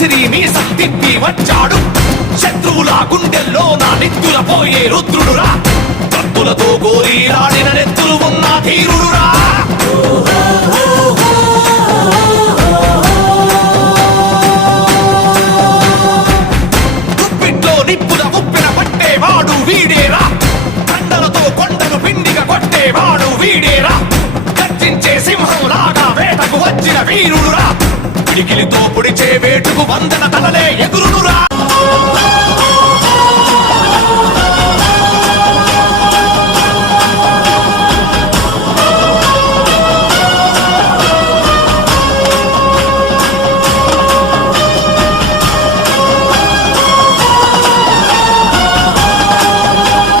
విసిరి మీసం తిప్పి వచ్చాడు శత్రువుల గుండెల్లో నా నెత్తుల పోయే రుద్రుడురా కత్తులతో గోరీలాడిన నెత్తులు ఉన్న ధీరుడురా గుప్పిట్లో నిప్పుల ఉప్పిన పట్టేవాడు వీడేరా కండలతో కొండను పిండిగా కొట్టేవాడు వీడేరా గర్జించే సింహంలాగా వేటకు వచ్చిన వీరుడురా పిడికిలితో పొడిచే వేటుకు వందన తలలే ఎగురునురా